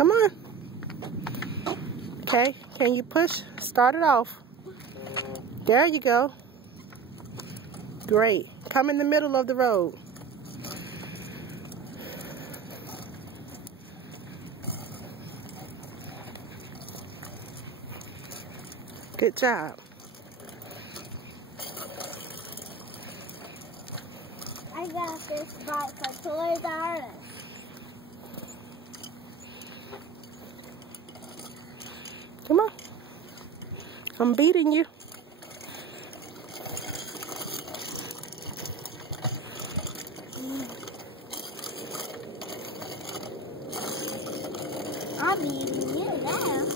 Come on. Okay, can you push? Start it off. There you go. Great. Come in the middle of the road. Good job. I got this bike for Toys R Us. Come on. I'm beating you. I'm beating you now.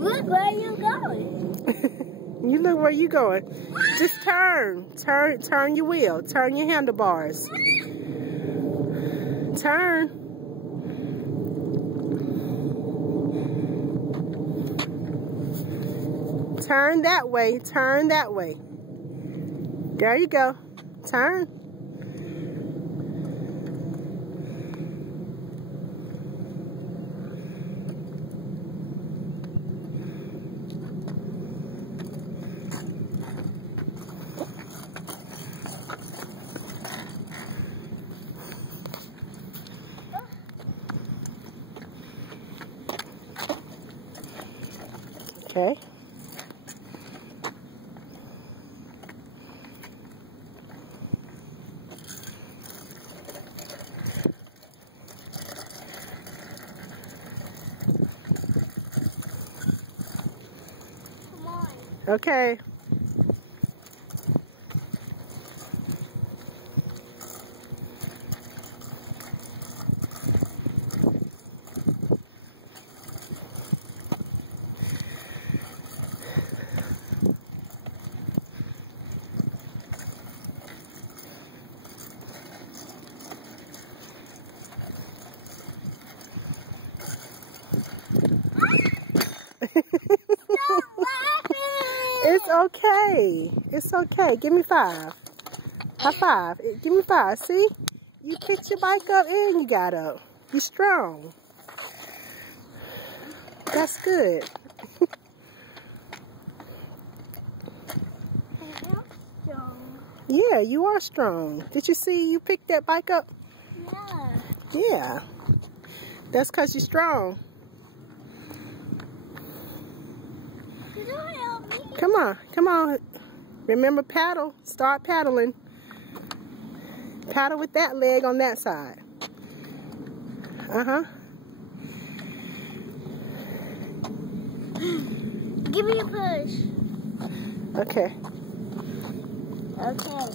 Look where you going. You look where you going. Just turn your wheel. Turn your handlebars. Turn. Turn that way. Turn that way. There you go. Turn. Okay. Come on. Okay. It's okay. It's okay. Give me 5. High five. Give me 5. See? You picked your bike up and you got up. You're strong. That's good. Yeah, you are strong. Did you see you picked that bike up? Yeah. Yeah. That's because you're strong. Come on, come on. Remember, paddle. Start paddling. Paddle with that leg on that side. Uh-huh. Give me a push. Okay. Okay.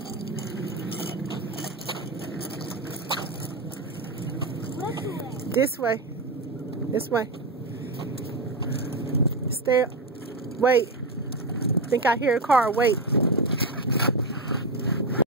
This way. This way. Stay. Wait. I think I hear a car. Wait.